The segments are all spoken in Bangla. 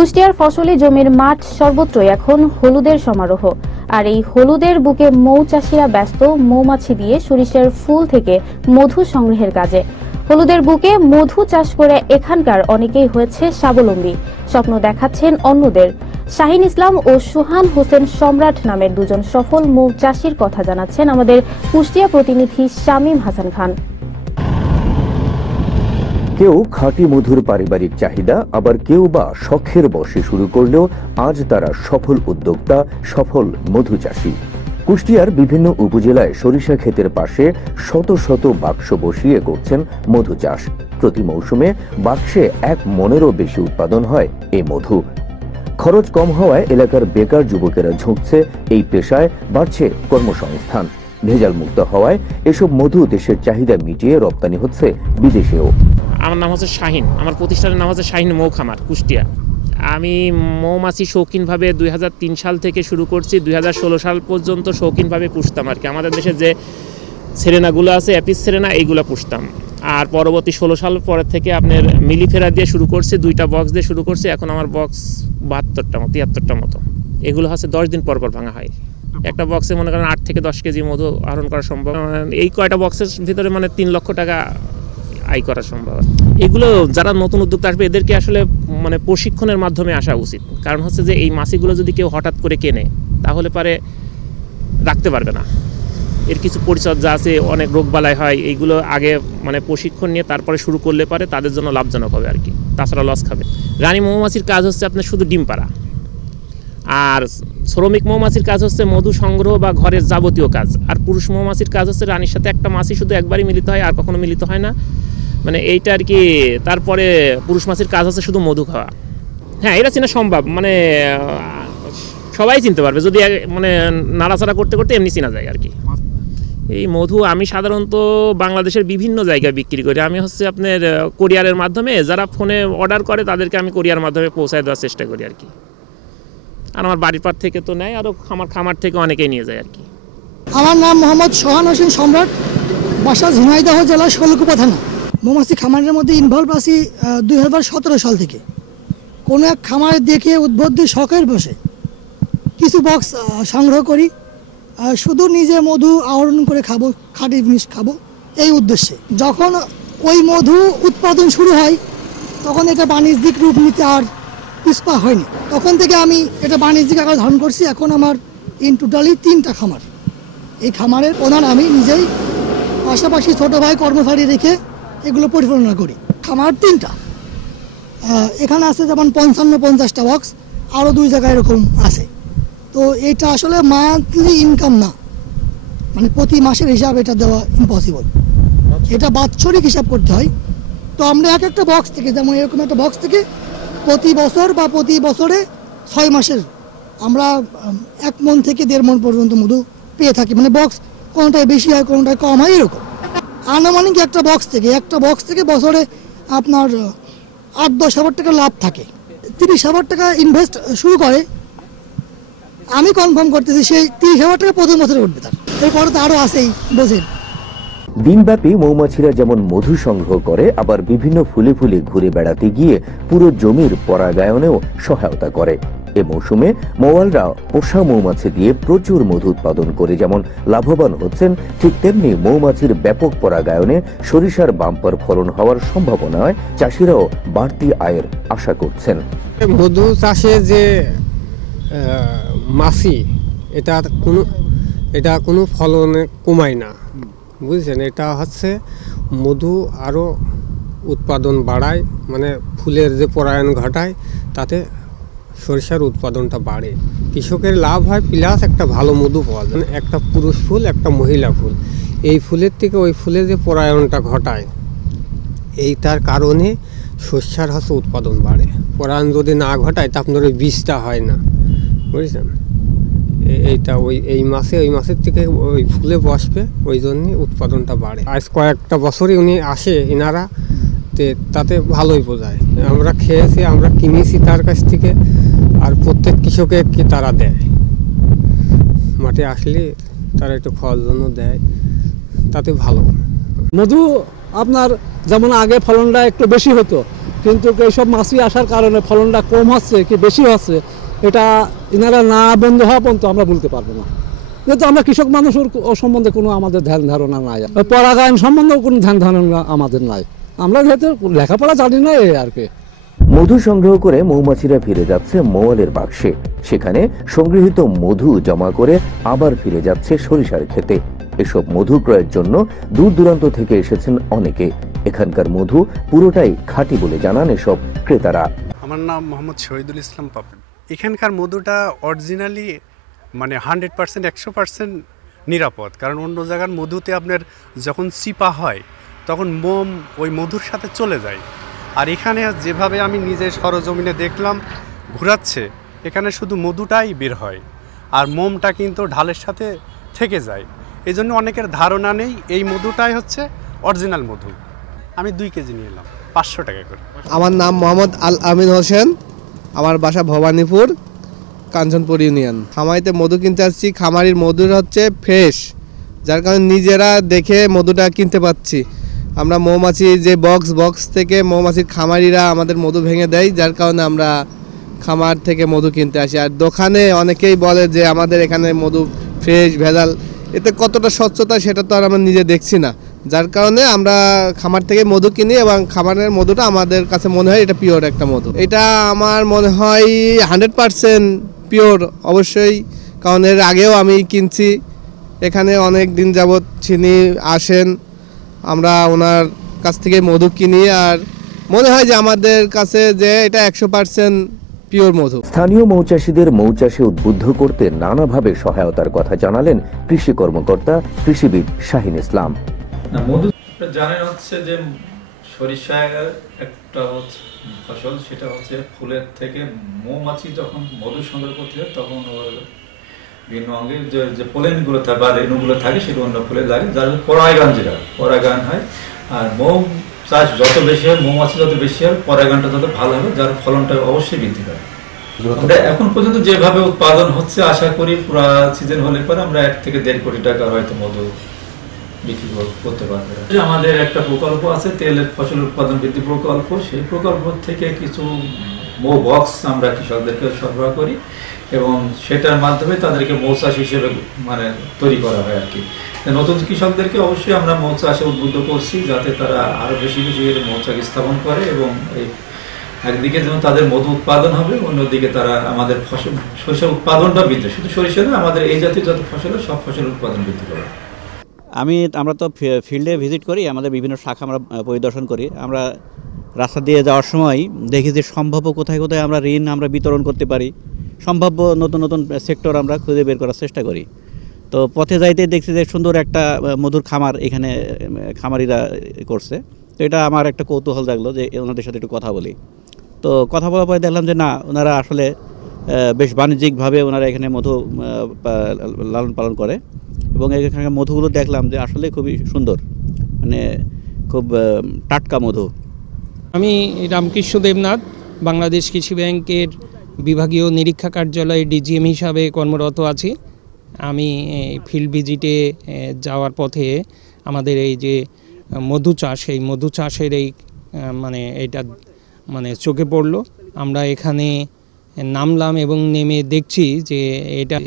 কুষ্টিয়ার ফসলি জমির মাঠ সর্বত্রই এখন হলুদের সমারোহ। আর এই হলুদের বুকে মৌচাষীরা ব্যস্ত মৌমাছি দিয়ে সরিষার ফুল থেকে মধু সংগ্রহের কাজে। হলুদের বুকে মধু চাষ করে এখানকার অনেকেই হয়েছে স্বাবলম্বী, স্বপ্ন দেখাচ্ছেন অন্যদের। শাহিন ইসলাম ও সুহান হোসেন সম্রাট নামের দুজন সফল মৌচাষীর কথা জানাচ্ছেন আমাদের কুষ্টিয়া প্রতিনিধি শামীম হাসান খান। কেউ খাঁটি মধুর পারিবারিক চাহিদা, আবার কেউ বা শখের বশে শুরু করলেও আজ তারা সফল উদ্যোক্তা, সফল মধু চাষী। কুষ্টিয়ার বিভিন্ন উপজেলায় সরিষা ক্ষেতের পাশে শত শত বাক্স বসিয়ে করছেন মধু চাষ। প্রতি মৌসুমে বাক্সে 1 মনেরও বেশি উৎপাদন হয় এই মধু। খরচ কম হওয়ায় এলাকার বেকার যুবকেরা ঝুঁকছে এই পেশায়, বাড়ছে কর্মসংস্থান। ভেজাল মুক্ত হওয়ায় এসব মধু দেশের চাহিদা মিটিয়ে রপ্তানি হচ্ছে বিদেশেও। আমার নাম হচ্ছে শাহিন, আমার প্রতিষ্ঠানের নাম হচ্ছে শাহিন মৌ খামার, কুষ্টিয়া। আমি মৌমাছি শৌখিনভাবে 2003 সাল থেকে শুরু করছি। 2016 সাল পর্যন্ত শৌখিনভাবে পুষতাম আর কি। আমাদের দেশে যে সেরেনাগুলো আছে, অ্যাপিস সেরেনা, এইগুলো পুষতাম। আর পরবর্তী 16 সাল পরের থেকে আপনার মিলিফেরা দিয়ে শুরু করছি, 2টা বক্স দিয়ে শুরু করছি। এখন আমার বক্স 72টা মতো, 73টা মতো। এগুলো হচ্ছে 10 দিন পর পর ভাঙা হয়। একটা বক্সে মনে করেন 8 থেকে 10 কেজি মধু আহরণ করা সম্ভব। এই কয়টা বক্সের ভিতরে 3 লক্ষ টাকা আয় করা সম্ভব। এগুলো যারা নতুন উদ্যোক্তা আসবে এদেরকে আসলে প্রশিক্ষণের মাধ্যমে আসা উচিত। কারণ হচ্ছে যে এই মাছিগুলো যদি কেউ হঠাৎ করে কেনে তাহলে পারে রাখতে পারবে না। এর কিছু পরিচর্যা আছে, অনেক রোগবালাই হয়। এইগুলো আগে প্রশিক্ষণ নিয়ে তারপরে শুরু করলে পারে তাদের জন্য লাভজনক হবে আর কি, তাছাড়া লস খাবে। রানী মৌমাছির কাজ হচ্ছে আপনার শুধু ডিম পাড়া, আর শ্রমিক মৌমাছির কাজ হচ্ছে মধু সংগ্রহ বা ঘরের যাবতীয় কাজ। আর পুরুষ মৌমাছির কাজ হচ্ছে রানীর সাথে একটা মাছি শুধু একবারই মিলিত হয়, আর কখনো মিলিত হয় না, এইটা আর কি। তারপরে পুরুষ মাছির কাজ হচ্ছে শুধু মধু খাওয়া। হ্যাঁ, এটা চেনা সম্ভব, সবাই চিনতে পারবে যদি নাড়াচাড়া করতে করতে এমনি চেনা যায় আর কি। এই মধু আমি সাধারণত বাংলাদেশের বিভিন্ন জায়গায় বিক্রি করি। আমি হচ্ছে আপনার কোরিয়ারের মাধ্যমে, যারা ফোনে অর্ডার করে তাদেরকে আমি কোরিয়ার মাধ্যমে পৌঁছায় দেওয়ার চেষ্টা করি আর কি। আর আমার বাড়ির পার থেকে তো নেয়, আরও আমার খামার থেকে অনেকেই নিয়ে যায় আর কি। আমার নাম মোহাম্মদ সুহান হোসেন সম্রাট, বাসা ঝিনাইদহ জেলা শৈলকুপা থানা। মৌমাছি খামারের মধ্যে ইনভলভ আছি 2017 সাল থেকে। কোনো এক খামারে দেখে উদ্বুদ্ধ শখের বসে কিছু বক্স সংগ্রহ করি, শুধু নিজে মধু আহরণ করে খাবো, খাঁটি জিনিস খাবো, এই উদ্দেশ্যে। যখন ওই মধু উৎপাদন শুরু হয় তখন এটা বাণিজ্যিক রূপ নিতে আর পিছপা হয়নি। তখন থেকে আমি এটা বাণিজ্যিক আকার ধারণ করছি। এখন আমার ইন টোটালি 3টা খামার। এই খামারের প্রধান আমি নিজেই, পাশাপাশি ছোটো ভাই কর্মচারী রেখে এগুলো পরিচালনা করি। খামার 3টা, এখানে আছে যেমন 55-50টা বক্স, আরও 2 জায়গায় এরকম আছে। তো এটা আসলে মান্থলি ইনকাম না, প্রতি মাসের হিসাব এটা দেওয়া ইম্পসিবল। এটা বাৎসরিক হিসাব করতে হয়। তো আমরা একটা বক্স থেকে, যেমন এরকম একটা বক্স থেকে প্রতি বছর বা প্রতি বছরে 6 মাসের আমরা 1 মণ থেকে 1.5 মণ পর্যন্ত মধু পেয়ে থাকি। বক্স কোনোটায় বেশি হয়, কোনোটায় কম হয়, এরকম। আনুমানিক একটা বক্স থেকে বছরে আপনার 8-10 হাজার টাকা লাভ থাকে। 30 হাজার টাকা ইনভেস্ট শুরু করে, আমি কনফার্ম করতেছি সেই 30 হাজার টাকা প্রথম বছরে উঠবে তার। এরপরে তো আরও আছেই, বোঝেন। দিনব্যাপী মৌমাছিরা যেমন মধু সংগ্রহ করে, আবার বিভিন্ন ফুলে ফুলে ঘুরে বেড়াতে গিয়ে পুরো জমির পরাগায়নেও সহায়তা করে। এ মৌসুমে মৌয়ালরা পোষা মৌমাছি দিয়ে প্রচুর মধু উৎপাদন করে যেমন লাভবান হচ্ছেন, ঠিক তেমনি মৌমাছির ব্যাপক পরাগায়নে সরিষার বাম্পার ফলন হওয়ার সম্ভাবনায় চাষিরাও বাড়তি আয়ের আশা করছেন। মধু চাষে যে মাছি, এটা কোনো ফলনে কমায় না, বুঝছেন। এটা হচ্ছে মধু আরও উৎপাদন বাড়ায়, ফুলের যে পরাগায়ন ঘটায়, তাতে সরিষার উৎপাদনটা বাড়ে, কৃষকের লাভ হয়, প্লাস একটা ভালো মধু পাওয়া যায়। একটা পুরুষ ফুল, একটা মহিলা ফুল, এই ফুলের থেকে ওই ফুলে যে পরাগায়নটা ঘটায়, এইটার কারণে সরিষার হচ্ছে উৎপাদন বাড়ে। পরাগায়ন যদি না ঘটায় তা আপনার ওই বীজটা হয় না, বুঝছেন। এইটা ওই মাসের থেকে ওই ফুলে বসবে, ওই জন্যই উৎপাদনটা বাড়ে। আজ কয়েকটা বছরই উনি আসে, এনারা তাতে ভালোই বোঝায়। আমরা খেয়েছি, আমরা কিনেছি তার কাছ থেকে, আর প্রত্যেক কৃষককে তারা দেয়। মাঠে আসলে তারা একটু খাওয়ার জন্য দেয়, তাতে ভালো। মধু আপনার যেমন আগে ফলনটা একটু বেশি হতো, কিন্তু এইসব মাছি আসার কারণে ফলনটা কম হচ্ছে কি বেশি হচ্ছে এটা ইনারা না বন্ধ হওয়া পর্যন্ত আমরা বলতে পারবো না। যেহেতু আমরা কৃষক মানুষের ও সম্বন্ধে কোনো আমাদের ধ্যান ধারণা নাই, পরাগায়ন সম্বন্ধেও কোনো ধ্যান ধারণা আমাদের নাই, আমরা যেহেতু লেখাপড়া জানি না এই আর কি। মধু সংগ্রহ করে মৌমাছিরা ফিরে যাচ্ছে মোয়ালের বাক্সে, সেখানে সংগৃহীত মধু জমা করে আবার ফিরে যাচ্ছে সরিষার ক্ষেতে। এসব মধু ক্রয়ের জন্য দূর দূরান্ত থেকে এসেছেন অনেকে। এখানকার মধু পুরোটাই খাঁটি বলে জানান এসব ক্রেতারা। আমার নাম মোহাম্মদ শহীদুল ইসলাম পাপন। এখানকার মধুটা অরিজিনালি মানে 100% 100% নিরাপদ, কারণ অন্য জায়গার মধুতে আপনার যখন চিপা হয় তখন মোম ওই মধুর সাথে চলে যায়। আর এখানে যেভাবে আমি নিজে সরজমিনে দেখলাম ঘুরাচ্ছে, এখানে শুধু মধুটাই বের হয় আর মোমটা কিন্তু ঢালের সাথে থেকে যায়। এই জন্য অনেকের ধারণা নেই এই মধুটাই হচ্ছে অরিজিনাল মধু। আমি 2 কেজি নিয়ে এলাম 500 টাকা করে। আমার নাম মোহাম্মদ আল আমিন হোসেন, আমার বাসা ভবানীপুর, কাঞ্চনপুর ইউনিয়ন। খামারিতে মধু কিনতে আসছি, খামারির মধুর হচ্ছে ফ্রেশ, যার কারণে নিজেরা দেখে মধুটা কিনতে পাচ্ছি। আমরা মৌমাছি যে বক্স থেকে মৌমাছির খামারিরা আমাদের মধু ভেঙে দেয়, যার কারণে আমরা খামার থেকে মধু কিনতে আসি। আর দোকানে অনেকেই বলে যে আমাদের এখানে মধু ফ্রেশ ভেজাল, এতে কতটা স্বচ্ছতা সেটা তো আর আমরা নিজে দেখছি না, যার কারণে আমরা খামার থেকে মধু কিনি এবং খামারের মধুটা আমাদের কাছে মনে হয় এটা পিওর একটা মধু। এটা আমার মনে হয় 100% পিওর অবশ্যই, কারণ এর আগেও আমি কিনছি, এখানে অনেক দিন যাবৎ চিনি আসেন, আমরা ওনার কাছ থেকে মধু কিনি আর মনে হয় যে আমাদের কাছে যে এটা 100% পিওর মধু। স্থানীয় মৌচাষীদের মৌচাষে উদ্বুদ্ধ করতে নানাভাবে সহায়তার কথা জানালেন কৃষি কর্মকর্তা কৃষিবিদ শাহিন ইসলাম। মধু জানেন হচ্ছে যে সরিষার একটা ফসল, সেটা হচ্ছে ফুলের থেকে মৌমাছি যখন মধু সংগ্রহ করতে হয় তখন ওর বিভিন্ন অঙ্গের যে পোলেনগুলো থাকে বা রেণুগুলো থাকে সেটা অন্য ফুলে লাগে, যার পরাগায়ন হয়। আর মৌ চাষ যত বেশি হয়, মৌমাছি যত বেশি হয়, পরাগায়নটা তত ভালো হবে, যার ফলনটা অবশ্যই বৃদ্ধি পাবে। আমরা এখন পর্যন্ত যেভাবে উৎপাদন হচ্ছে, আশা করি পুরো সিজন হলে পরে আমরা 1 থেকে 1.5 কোটি টাকা হয়তো মধু বিক্রি করতে পারবে। আমাদের একটা প্রকল্প আছে, তেলের ফসল উৎপাদন বৃদ্ধি প্রকল্প, সেই প্রকল্প থেকে কিছু মৌ বক্স আমরা কৃষকদেরকে সরবরাহ করি এবং সেটার মাধ্যমে তাদেরকে মৌচাষ হিসেবে মানে তৈরি করা হয় আর কি। নতুন কৃষকদেরকে অবশ্যই আমরা মৌচাষে উদ্বুদ্ধ করছি, যাতে তারা আরো বেশি বেশি মৌচাক স্থাপন করে এবং এই একদিকে যেমন তাদের মধু উৎপাদন হবে, অন্যদিকে তারা আমাদের ফসল সরিষার উৎপাদনটা বৃদ্ধি, শুধু সরিষা না, আমাদের এই জাতীয় যত ফসল সব ফসলের উৎপাদন বৃদ্ধি করে। আমরা তো ফিল্ডে ভিজিট করি, আমাদের বিভিন্ন শাখা আমরা পরিদর্শন করি। আমরা রাস্তা দিয়ে যাওয়ার সময় দেখি যে সম্ভাব্য কোথায় কোথায় আমরা ঋণ আমরা বিতরণ করতে পারি, সম্ভাব্য নতুন নতুন সেক্টর আমরা খুঁজে বের করার চেষ্টা করি। তো পথে যাইতে দেখছি যে সুন্দর একটা মধুর খামার এখানে খামারিরা করছে। তো এটা আমার একটা কৌতূহল জাগলো যে ওনাদের সাথে একটু কথা বলি। তো কথা বলার পরে দেখলাম যে না, ওনারা আসলে বেশ বাণিজ্যিকভাবে ওনারা এখানে মধু লালন পালন করে এবং এখানকার মধুগুলো দেখলাম যে আসলে খুবই সুন্দর, মানে খুব টাটকা মধু। আমি রামকৃষ্ণ দেবনাথ, বাংলাদেশ কৃষি ব্যাংকের বিভাগীয় নিরীক্ষা কার্যালয়ে ডিজিএম হিসাবে কর্মরত আছি। আমি ফিল্ড ভিজিটে যাওয়ার পথে আমাদের এই যে মধু চাষ, এই মধু চাষের এই এটা চোখে পড়লো। আমরা এখানে নামলাম এবং নেমে দেখছি যে এটা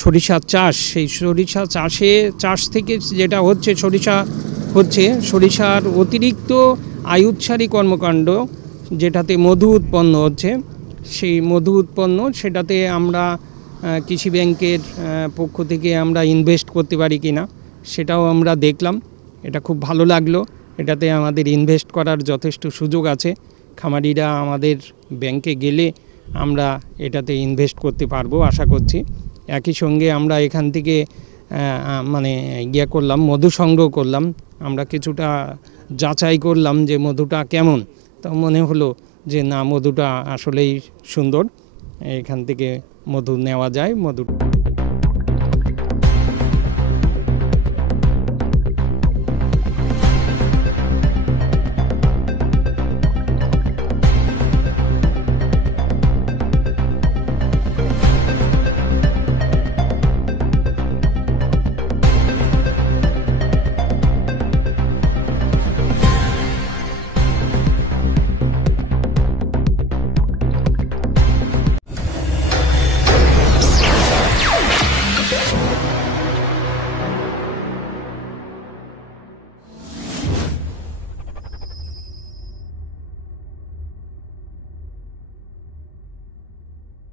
সরিষা চাষ, সেই সরিষা চাষ থেকে যেটা হচ্ছে সরিষার অতিরিক্ত আয়ুৎসারী কর্মকাণ্ড, যেটাতে মধু উৎপন্ন হচ্ছে, সেই মধু উৎপন্ন সেটাতে আমরা কৃষি ব্যাংকের পক্ষ থেকে আমরা ইনভেস্ট করতে পারি কিনা সেটাও আমরা দেখলাম। এটা খুব ভালো লাগলো, এটাতে আমাদের ইনভেস্ট করার যথেষ্ট সুযোগ আছে। খামারিরা আমাদের ব্যাংকে গেলে আমরা এটাতে ইনভেস্ট করতে পারবো আশা করছি। একই সঙ্গে আমরা এখান থেকে মধু সংগ্রহ করলাম, আমরা কিছুটা যাচাই করলাম যে মধুটা কেমন। তো মনে হলো যে না, মধুটা আসলেই সুন্দর, এখান থেকে মধু নেওয়া যায়।